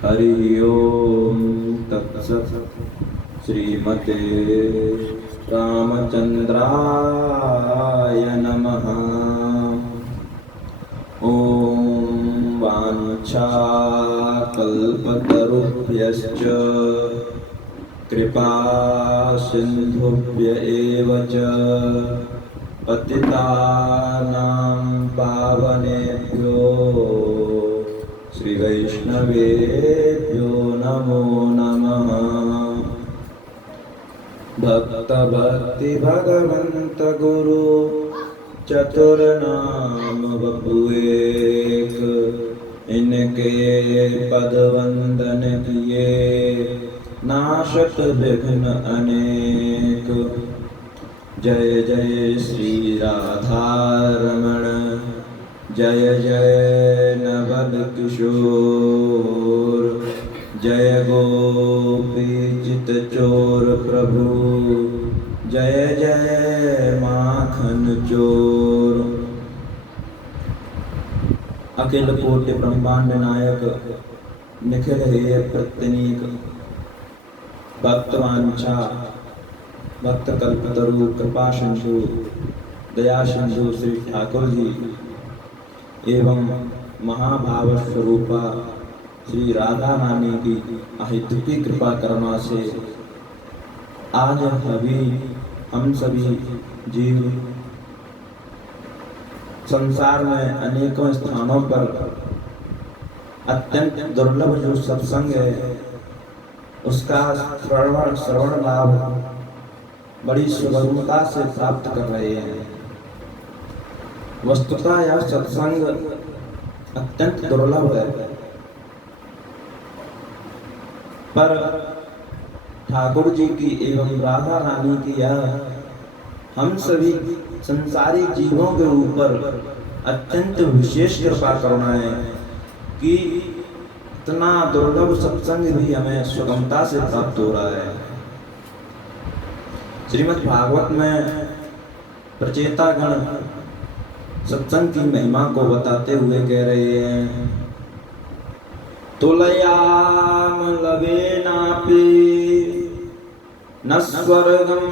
हरि ओम तत्सत्। श्रीमते रामचंद्राय नमः। ओम वाञ्छाकल्पतरुभ्यश्च कृपा सिन्धुभ्य एव च पतितानां पावनेभ्यो श्रीवैष्णवेभ्यो नमो नमः। भक्त भक्ति भगवंत गुरु चतुर्नाम बपुएक, इनके पद वंदन किए नाशक विघ्न अनेक। जय जय श्री राधा रमण, जय जय नवल किशोर, जय गोपी चित चोर प्रभु, जय जय माखन चोर। अखिल कोटि ब्रह्मांड नायक, निखिल हेय प्रत्यनीक, भक्तवांछा भक्त कल्पतरु कृपा सिंधु दया सिंधु श्री ठाकुर जी एवं महाभाव स्वरूपा श्री राधा रानी की अहेतुकी कृपा करुणा से आज हम सभी जीव संसार में अनेकों स्थानों पर अत्यंत दुर्लभ जो सत्संग है उसका श्रवण लाभ बड़ी सुगमता से प्राप्त कर रहे हैं। वस्तुतः यह सत्संग अत्यंत दुर्लभ है, पर ठाकुर जी की एवं राधा रानी की यह हम सभी संसारी जीवों के ऊपर अत्यंत विशेष कृपा करुणा है कि इतना दुर्लभ सत्संग भी हमें सुगमता से प्राप्त हो रहा है। श्रीमद् भागवत में प्रचेतागण सत्संग की महिमा को बताते हुए कह रहे हैं, तुलयाम लवेनापि न स्वर्गम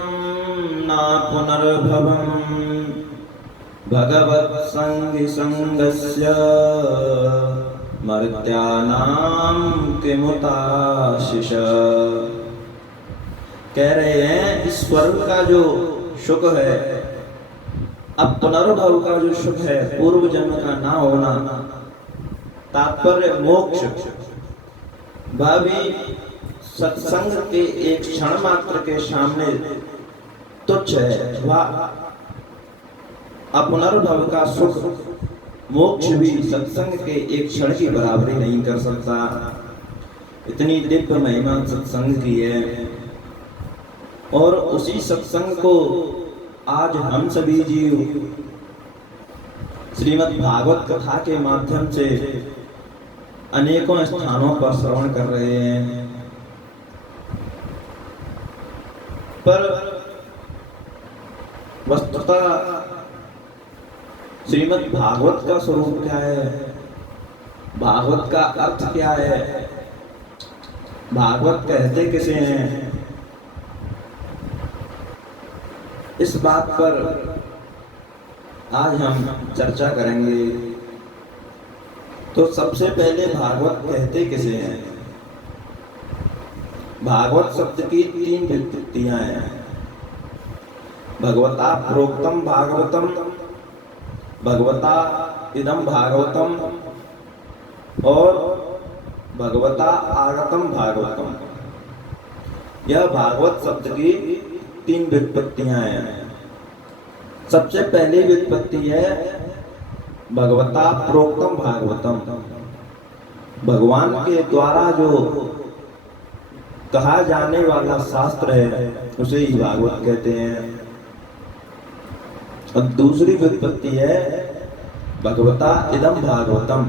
न पुनर्भवम भगवत संगी संगस्य मर्त्यानां किमुताशिष। कह रहे हैं इस स्वर्ग का जो सुख है, अब पुनर्भव का जो सुख है, पूर्व जन्म का ना होना, तात्पर्य मोक्ष, वह भी सत्संग के एक क्षण मात्र के सामने तुच्छ है। वह अपुनर्भव का सुख मोक्ष भी सत्संग के एक क्षण की बराबरी नहीं कर सकता। इतनी दिव्य महिमा सत्संग की है और उसी सत्संग को आज हम सभी जीव श्रीमद् भागवत कथा के माध्यम से अनेकों स्थानों पर श्रवण कर रहे हैं। पर वस्तुतः श्रीमद् भागवत का स्वरूप क्या है, भागवत का अर्थ क्या है, भागवत कहते किसे हैं, इस बात पर आज हम चर्चा करेंगे। तो सबसे पहले भागवत कहते किसे हैं। भागवत शब्द की तीन व्युत्पत्तियां हैं, भगवता प्रोक्तम भागवतम, भगवता इदम भागवतम और भगवता आगतम भागवतम। यह भागवत शब्द की तीन व्युत्पत्तियां हैं। सबसे पहली व्युत्पत्ति है भगवता प्रोक्तम भागवतम, भगवान के द्वारा जो कहा जाने वाला शास्त्र है उसे ही भागवत कहते हैं। और दूसरी व्युत्पत्ति है भगवता इदम भागवतम,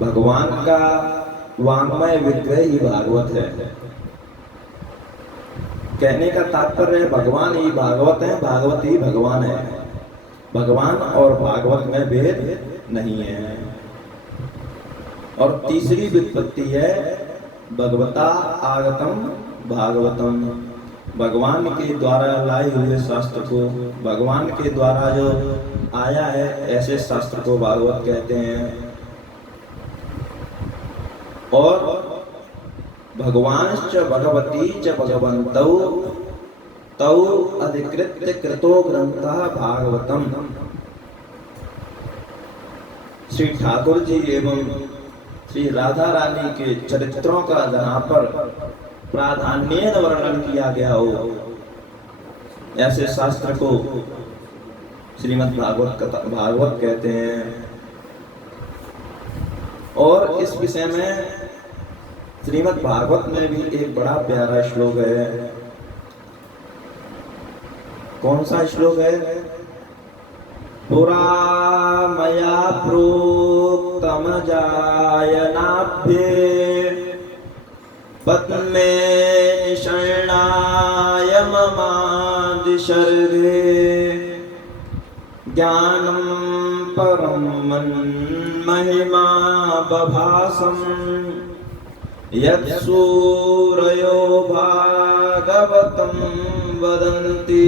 भगवान का वाङ्मय विग्रह ही भागवत है। कहने का तात्पर्य है भगवान ही भागवत है, भागवत ही भगवान है। भगवान और भागवत में भेद नहीं है। और तीसरी व्युत्पत्ति है भगवता आगतम भागवतम, भगवान के द्वारा लाए हुए शास्त्र को, भगवान के द्वारा जो आया है ऐसे शास्त्र को भागवत कहते हैं। और भगवानश्च भगवती च भगवन्तौ तौ अधिकृत्य कृतो ग्रंथः भागवतम। श्री ठाकुर जी एवं श्री राधा रानी के चरित्रों का जहाँ पर प्राधान्य वर्णन किया गया हो ऐसे शास्त्र को श्रीमद् भागवत कहते हैं। और इस विषय में श्रीमद् भागवत में भी एक बड़ा प्यारा श्लोक है। कौन सा श्लोक है? पुरा मया प्रोक्तम जायनाभ्ये पद्मे शरणाय ममादि सर्गे ज्ञानं परम महिमा बभासं यत्सूरयो भागवतं वदन्ति।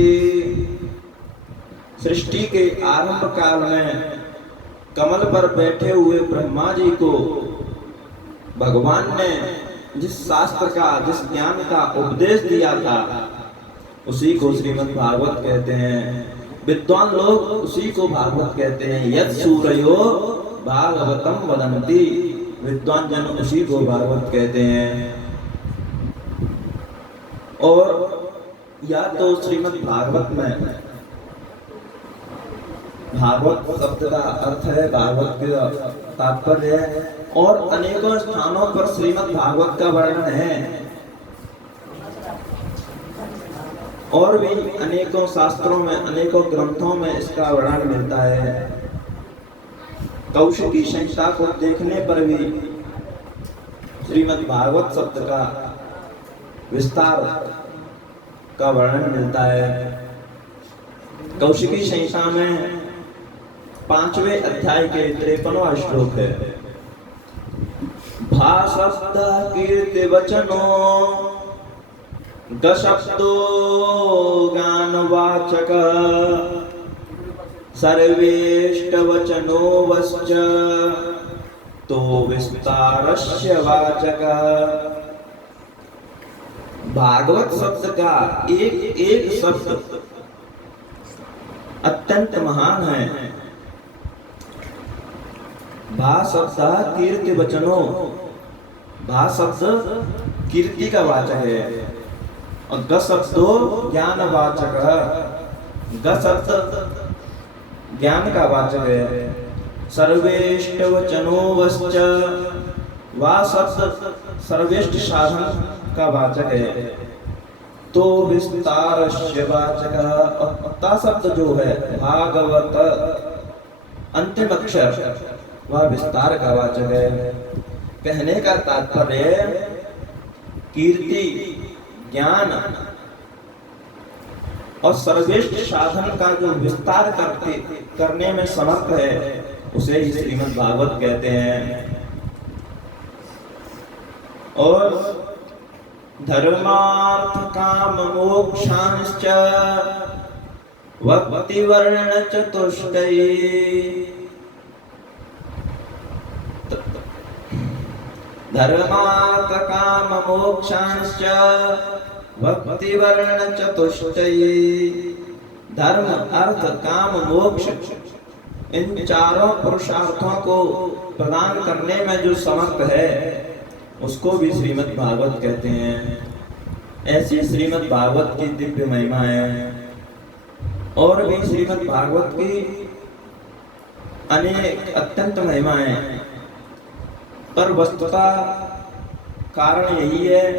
सृष्टि के आरंभ काल में कमल पर बैठे हुए ब्रह्मा जी को भगवान ने जिस शास्त्र का, जिस ज्ञान का उपदेश दिया था उसी को श्रीमद् भागवत कहते हैं। विद्वान लोग उसी को भागवत कहते हैं। यत् सूरयो भागवतम वदन्ति, विद्वान जन उसी को भागवत कहते हैं। और या तो श्रीमद् भागवत में भागवत शब्द का अर्थ है, भागवत का तात्पर्य है, और अनेकों स्थानों पर श्रीमद् भागवत का वर्णन है। और भी अनेकों शास्त्रों में, अनेकों ग्रंथों में इसका वर्णन मिलता है। कौशिकी संहिता को देखने पर भी श्रीमद् भागवत शब्द का विस्तार का वर्णन मिलता है। कौशिकी संहिता में 5वें अध्याय के 53वां श्लोक है। भा शब्द कीर्ति वचनो ग शब्दो ज्ञानवाचक सर्वेष्ट वचनो वश्च तो विस्तारस्य वाचक। भागवत शब्द का एक एक शब्द अत्यंत महान है। भा शब्द कीर्ति वचनो, भा शब्द कीर्ति का वाचक है और ग शब्दो ज्ञान वाचक, ग शब्द ज्ञान का वाचक है। सर्वेष्ट वचनो वश्च, वा शब्द सर्वेष्ट साधन का वाचक है। तो विस्तारस्य वाचक, और ता शब्द जो है भागवत अंतिम अक्षर वह विस्तार का वाचक है। कहने का तात्पर्य कीर्ति, ज्ञान और सर्वेष्ठ साधन का जो विस्तार करने में समर्थ है उसे ही श्रीमद् भागवत कहते हैं। और धर्मार्थ काम मोक्षांश्च भक्ति वर्ण चतुष्टयी। धर्मार्थ काम मोक्षांश्च भक्ति वर्ण चतुष्टयी। धर्म, अर्थ, काम, मोक्ष, इन चारों पुरुषार्थों को प्रदान करने में जो समर्थ है उसको भी श्रीमद् भागवत कहते हैं। ऐसी श्रीमद् भागवत की दिव्य महिमा है। और भी श्रीमद् भागवत की अनेक अत्यंत महिमाएं, पर वस्तुतः कारण यही है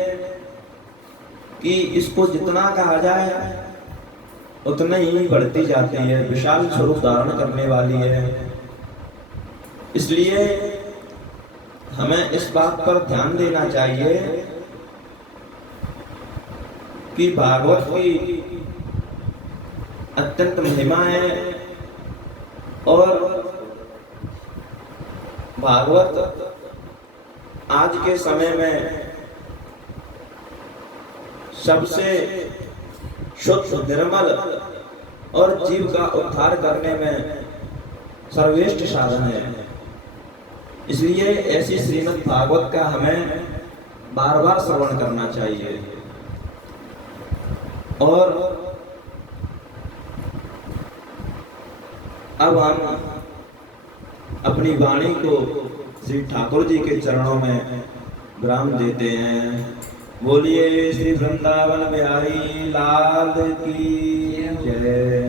कि इसको जितना कहा जाए उतने ही बढ़ती जाती है, विशाल स्वरूप धारण करने वाली है। इसलिए हमें इस बात पर ध्यान देना चाहिए कि भागवत की अत्यंत महिमा है और भागवत आज के समय में सबसे शुद्ध निर्मल और जीव का उद्धार करने में सर्वश्रेष्ठ साधन है। इसलिए ऐसी श्रीमद् भागवत का हमें बार बार श्रवण करना चाहिए। और अब हम अपनी वाणी को श्री ठाकुर जी के चरणों में विराम देते हैं। बोलिए श्री वृंदावन बिहारी लाल की जय।